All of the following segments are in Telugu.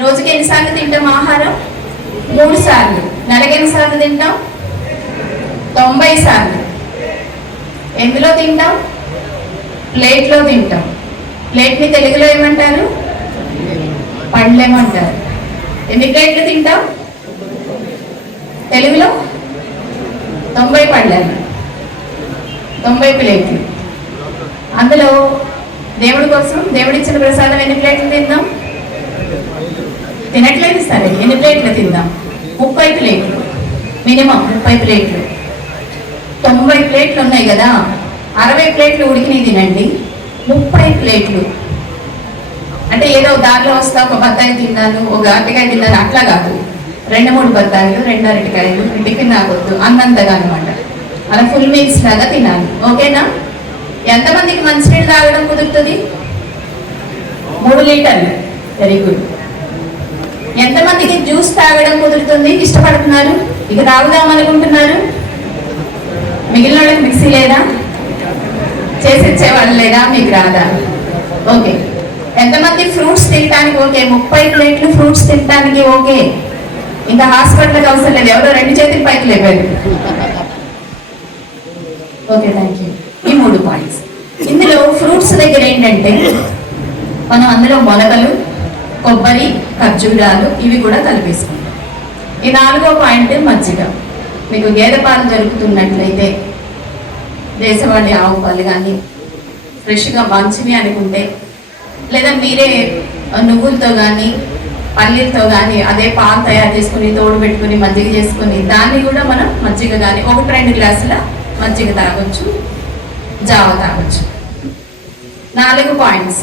రోజుకి ఎన్నిసార్లు తింటాం ఆహారం? మూడు సార్లు నెలకి ఎన్నిసార్లు తింటాం? తొంభై సార్లు ఎందులో తింటాం? ప్లేట్లో తింటాం. ప్లేట్ని తెలుగులో ఏమంటారు? పండ్లేమంటారు ఎన్ని ప్లేట్లు తింటాం? తెలుగులో? తొంభై పండ్లను తొంభై ప్లేట్లు. అందులో దేవుడి కోసం దేవుడిచ్చిన ప్రసాదం ఎన్ని ప్లేట్లు తిందాం? తినట్లేదు సరే ఎన్ని ప్లేట్లు తిందాం? ముప్పై ప్లేట్లు మినిమం ముప్పై ప్లేట్లు. తొంభై ప్లేట్లు ఉన్నాయి కదా అరవై ప్లేట్లు ఉడికినవి తినండి. ముప్పై ప్లేట్లు. అంటే ఏదో దారిలో వస్తా ఒక బత్తాయి తిన్నాను ఒక అరటికాయ తిన్నాను అట్లా కాదు. రెండు మూడు బత్తాయిలు రెండు అరటికాయలు టిఫిన్ నాకొద్దు అన్నంతగా అనమాట అలా ఫుల్ మీల్స్ లాగా తినాలి. ఓకేనా? ఎంతమందికి మంచినీళ్ళు తాగడం కుదురుతుంది? మూడు లీటర్లు. Very good. ఎంతమందికి జ్యూస్ తాగడం కుదురుతుంది? ఇష్టపడుతున్నారు? ఇక తాగుదాం అనుకుంటున్నారు? మిగిలిన వాళ్ళకి మిక్సీ లేదా? చేసి ఇచ్చేవాళ్ళు లేదా? మీకు రాదా? ఓకే. ఎంతమంది ఫ్రూట్స్ తినడానికి ఓకే? ముప్పై ప్లేట్లు ఫ్రూట్స్ తినడానికి ఓకే? ఇంకా హాస్పిటల్కి అవసరం లేదు. ఎవరో రెండు చేతులు పైకి లేపారు. ఓకే థ్యాంక్ యూ ఈ మూడు పాయింట్స్. ఇందులో ఫ్రూట్స్ దగ్గర ఏంటంటే మనం అందులో మొలకలు కొబ్బరి ఖర్జూరాలు ఇవి కూడా కలిపేసుకుంటాం ఈ నాలుగో పాయింట్ మజ్జిగ. మీకు గేదె పాలు దొరుకుతున్నట్లయితే దేశవాళీ ఆవు పాలు కానీ ఫ్రెష్గా మంచివి అనుకుంటే లేదా మీరే నువ్వులతో కానీ పల్లీలతో కానీ అదే పాలు తయారు చేసుకుని తోడు పెట్టుకుని మజ్జిగ చేసుకుని దాన్ని కూడా మనం మజ్జిగ కానీ ఒకటి రెండు గ్లాసుల మజ్జిగ తాగొచ్చు జావ తాగొచ్చు. నాలుగు పాయింట్స్.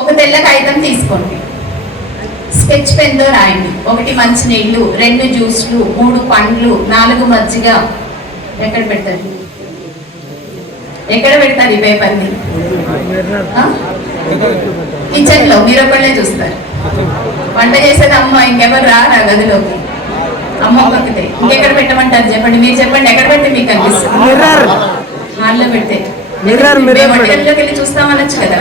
ఒక తెల్ల కాగితం తీసుకోండి. స్కెచ్ పెన్తో రాయండి. ఒకటి మంచినీళ్ళు రెండు జ్యూస్లు మూడు పండ్లు నాలుగు మజ్జిగ. ఎక్కడ పెడతారు? ఎక్కడ పెడతారు ఈ పేపర్ని? కిచెన్లో మీరు ఒకళ్ళే చూస్తారు. వంట చేసేది అమ్మ ఇంకెవరు రారా గదిలోకి? అమ్మ ఒక్కతే. ఇంకెక్కడ పెట్టమంటారు చెప్పండి. మీరు చెప్పండి ఎక్కడ పెడితే మీకు కనిపిస్తుంది మిర్రర్ హాల్లో పెడితే. వంటగదిలోకి వెళ్ళి చూస్తామనొచ్చు కదా.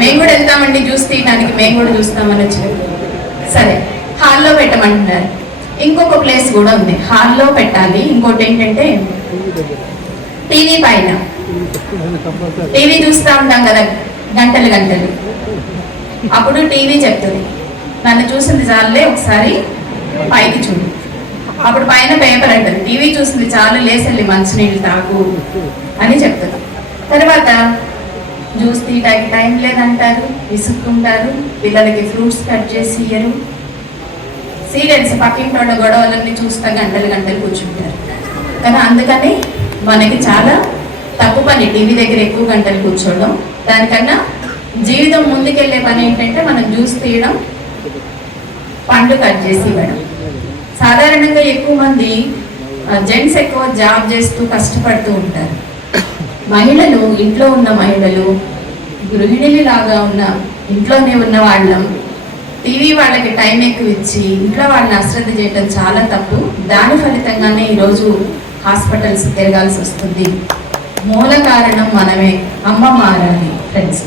మేము కూడా వెళ్తామండి జ్యూస్ తీయడానికి మేము కూడా చూస్తామనొచ్చు కదా. సరే హాల్లో పెట్టమంటున్నారు. ఇంకొక ప్లేస్ కూడా ఉంది. హాల్లో పెట్టాలి. ఇంకోటి ఏంటంటే టీవీ పైన. టీవీ చూస్తూ ఉంటాం కదా గంటలు గంటలు. అప్పుడు టీవీ చెప్తుంది. నన్ను చూసింది చాలులే ఒకసారి పైకి చూడు. అప్పుడు పైన పేపర్ అంటుంది. టీవీ చూసింది చాలు లేసెళ్ళి మంచినీళ్ళు తాగు అని చెప్తుంది. తర్వాత జ్యూస్ తీయడానికి టైం లేదంటారు విసుక్కుంటారు. పిల్లలకి ఫ్రూట్స్ కట్ చేసి ఇయ్యరు. సీరియల్స్ పక్కింటి ఉన్న గొడవలన్నీ చూస్తా గంటలు గంటలు కూర్చుంటారు. కానీ అందుకని మనకి చాలా తప్పు పని టీవీ దగ్గర ఎక్కువ గంటలు కూర్చోవడం. దానికన్నా జీవితం ముందుకెళ్ళే పని ఏంటంటే మనం జ్యూస్ తీయడం పండు కట్ చేసి ఇవ్వడం. సాధారణంగా ఎక్కువ మంది జెంట్స్ ఎక్కువ జాబ్ చేస్తూ కష్టపడుతూ ఉంటారు. మహిళలు ఇంట్లో ఉన్న మహిళలు గృహిణిని లాగా ఉన్న ఇంట్లోనే ఉన్న వాళ్ళం టీవీ వాళ్ళకి టైం ఎక్కువ ఇచ్చి ఇంట్లో వాళ్ళని అశ్రద్ధ చేయడం చాలా తప్పు. దాని ఫలితంగానే ఈరోజు హాస్పిటల్స్ తిరగాల్సి వస్తుంది. మూల కారణం మనమే. అమ్మ మారాలి ఫ్రెండ్స్